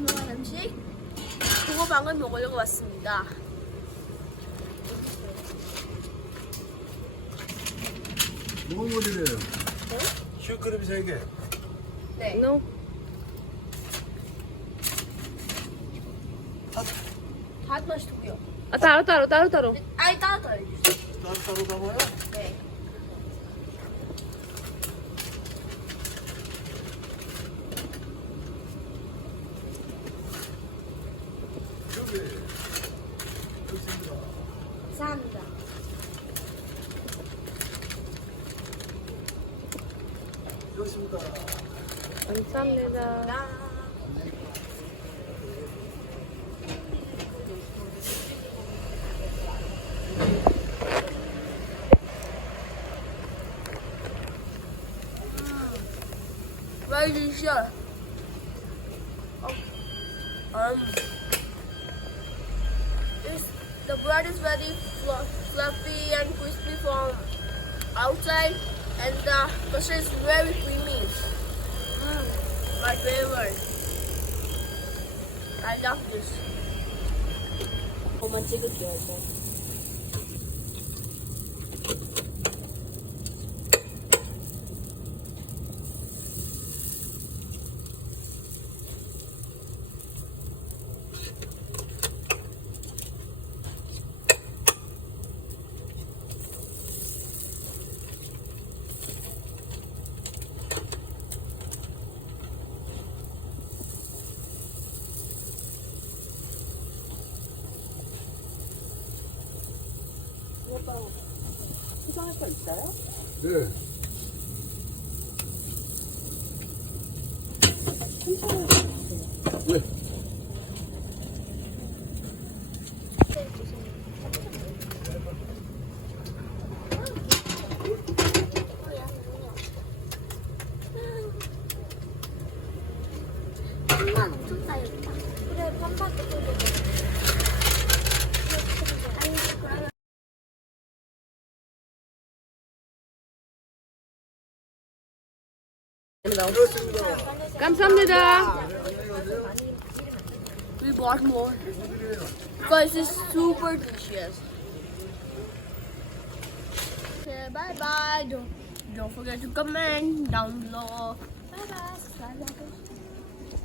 유명한 음식 붕어빵을 먹으려고 왔습니다. 무거운 거리래요. 네? 슈크림 3개. 네. No. 다 맛있고요. 아, 따로. 아니 따로 해주세요. 따로 담아요? 네. 여기. 좋습니다. 감사합니다. 좋습니다. 감사합니다. Very delicious. The bread is very fluffy and crispy from outside, and the custard is very creamy. My favorite. I love this. 그만 찍을게요, 이제. 수정할 거 있어요? 네. 네. 판만 엄청 쌓였다. 그래, 판만 뜯어도 돼. 아니, 그러면. 감사합니다. We bought more. Because it's super delicious. Okay, bye bye. Don't forget to comment down below. Bye bye. Subscribe.